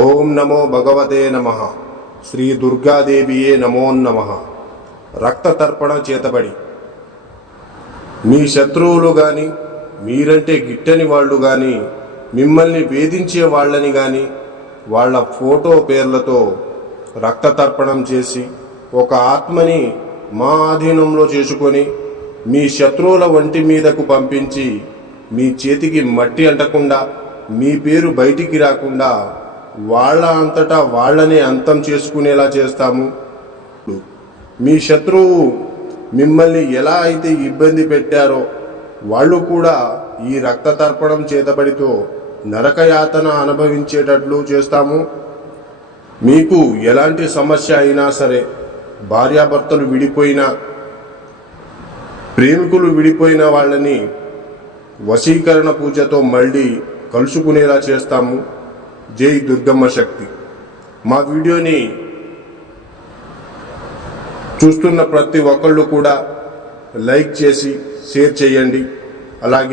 ఓం నమో భగవతే నమః. శ్రీ దుర్గాదేవియే నమో నమః. రక్త తర్పణ చేతబడి మీ శత్రువులు గాని, మీరంటే గిట్టని వాళ్ళు గాని, మిమ్మల్ని వేధించే వాళ్ళని గాని వాళ్ళ ఫోటో పేర్లతో రక్త తర్పణం చేసి ఒక ఆత్మని మా ఆధీనంలో చేసుకొని మీ శత్రువుల ఒంటి మీదకు పంపించి మీ చేతికి మట్టి అంటకుండా, మీ పేరు బయటికి రాకుండా వాళ్ళ అంతటా వాళ్ళనే అంతం చేసుకునేలా చేస్తాము. మీ శత్రువు మిమ్మల్ని ఎలా అయితే ఇబ్బంది పెట్టారో వాళ్ళు కూడా ఈ రక్త తర్పణం చేతబడితో నరకయాతన అనుభవించేటట్లు చేస్తాము. మీకు ఎలాంటి సమస్య అయినా సరే, భార్యాభర్తలు విడిపోయినా, ప్రేమికులు విడిపోయిన వాళ్ళని వశీకరణ పూజతో మళ్ళీ కలుసుకునేలా చేస్తాము. జై దుర్గమ్మ శక్తి. మా వీడియోని చూస్తున్న ప్రతి ఒక్కళ్ళు కూడా లైక్ చేసి షేర్ చేయండి. అలాగే